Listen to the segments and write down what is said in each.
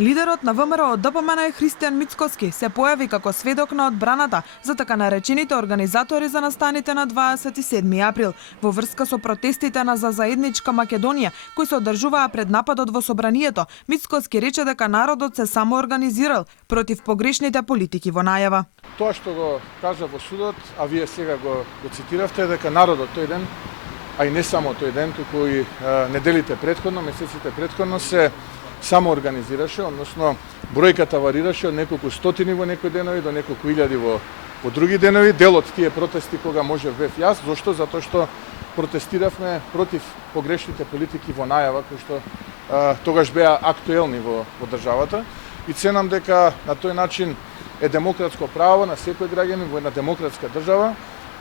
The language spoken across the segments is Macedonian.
Лидерот на ВМРО ДПМН Христијан Мицкоски се појави како сведок на одбраната за така наречените организатори за настаните на 27 април во врска со протестите на за заедничка Македонија кои се одржуваа пред нападот во собранието. Мицкоски рече дека народот се самоорганизирал против погрешните политики во најава. Тоа што го кажа во судот, а вие сега го цитиравте, дека народот тој ден, а и не само тој ден, туку и неделите претходно, месеците претходно се самоорганизираше, односно бројката варираше од неколку стотини во некои денови до неколку илјади во други денови. Дел од тие протести кога можев бев јас, зошто? Затоа што протестиравме против погрешните политики во најава кои што тогаш беа актуелни во државата и ценам дека на тој начин е демократско право на секој граѓанин во една демократска држава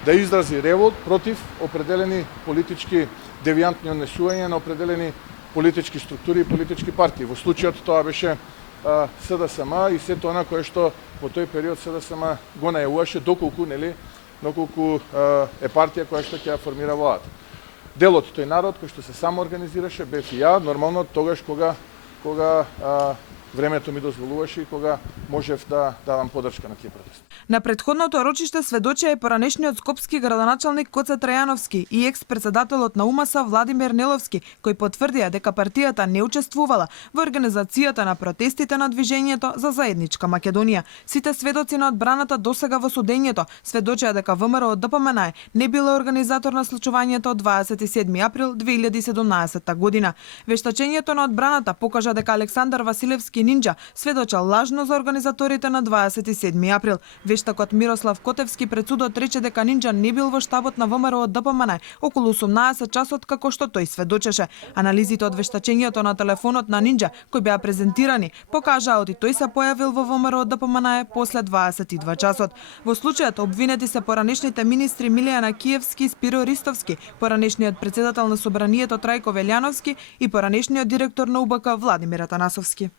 да изрази револт против определени политички девијантни однесувања на определени политички структури и политички партии. Во случајот тоа беше СДСМ и сето она кое што во тој период СДСМ го најавуваше доколку е партија која што ќе ја формира владата. Дел од тој народ кој што се самоорганизираше бев и ја, нормално тогаш кога времето ми дозволуваше и кога можев да давам подршка на тие протести. На претходното рочиште сведочија и поранешниот скопски градоначалник Коце Трајановски и екс-председателот на УМС Владимир Неловски, кои потврдија дека партијата не учествувала во организацијата на протестите на движењето за заедничка Македонија. Сите сведоци на одбраната досега во судењето сведочија дека ВМРО ДПМН не било организатор на случувањето од 27 април 2017 година. Вештачењето на одбраната покажа дека Александар Василевски Нинџа сведочал лажно за организаторите на 27 април. Вештакот Мирослав Котевски пред судот рече дека Нинџа не бил во штабот на ВМРО ДПМН околу 18 часот како што тој сведочеше. Анализите од вештачењето на телефонот на Нинџа кои беа презентирани покажаа оти тој се појавил во ВМРО ДПМН после 22 часот. Во случајот обвинети се поранешните министри Милијана Киевски и Спиро Ристовски, поранешниот председател на собранието Трајко Велјановски и поранешниот директор на УБК Владимир Атанасовски.